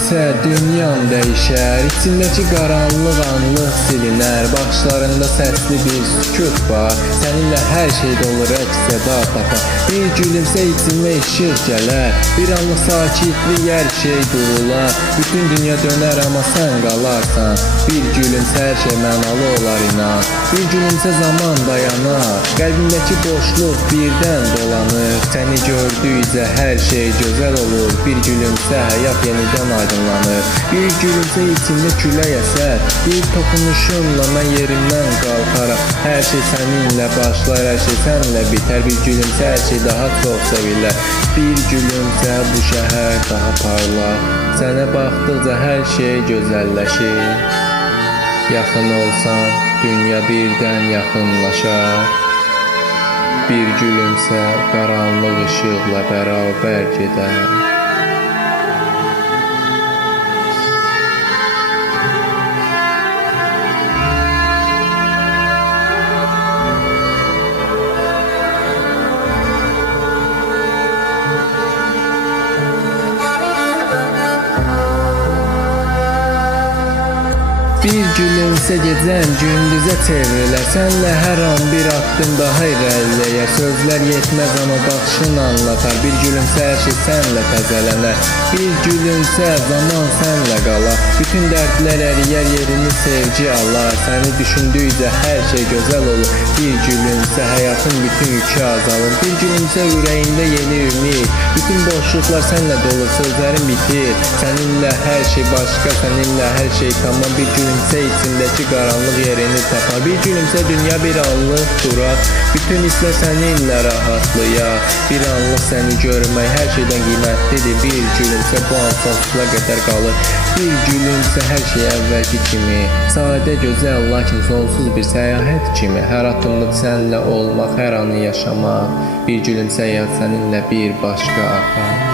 gülümsə, dünyan dəyişər. İçindəki qaranlıq anlıq silinər. Baxışlarında səsli bir sükut var. Səninlə hər şeydə olur əks-səda tapar. Bir gülümsə, içində işıq gələr. Bir anlıq sakitlik, hər şey durular. Bütün dünya dönər, amma sən qalarsan. Bir gülümsə, hər şey mənalı olar, inan. Bir gülümsə, zaman dayanar. Qəlbindəki boşluq birdən dolanır. Səni gördükcə hər şey gözəl olur. Bir gülümsə, həyat yenidən aydınlanır. Bir gülümsə, içində külək əsər. Bir toxunuşunla mən yerimdən qalxaram. Hər şey səninlə başlar, hər şey səninlə bitər. Bir gülümsə, hər şey daha çox sevirlər. Bir gülümsə, bu şəhər daha parlar. Sənə baxdıqca hər şey gözəlləşir. Yaxın olsan, dünya birdən yaxınlaşar. Bir gülümsə, qaranlıq işıqla bərabər gedər. Bir gülümsə gecən gündüzə çevrilər. Sənlə hər an bir addım daha irəliləyər. Sözlər yetməz amma baxışın anlatar. Bir gülümsə, hər şey sənlə təzələnər. Bir gülümsə, zaman sənlə qalar. Bütün dərdlər əriyər, yerini sevgi alar. Səni düşündükcə hər şey gözəl olur. Bir gülümsə, həyatın bütün yükü azalır. Bir gülümsə, ürəyində yeni ümid. Bütün boşluqlar sənlə dolur, sözlərin bitir. Səninlə hər şey başqa, səninlə hər şey tamam. Bir gülümsə, içindəki qaranlıq yerini tapar. Bir gülümsə, dünya bir anlıq durar. Bütün hisslər səninlə rahatlayar. Bir anlıq səni görmək hər şeydən qiymətlidir. Bir gülümsə, bu an sonsuza qədər qalır. Bir gülümsə, hər şey əvvəlki kimi. Sadə, gözəl, lakin sonsuz bir səyahət kimi. Hər addımda səninlə olmaq, hər anı yaşamaq. Bir gülümsə, həyat səninlə bir başqa axar.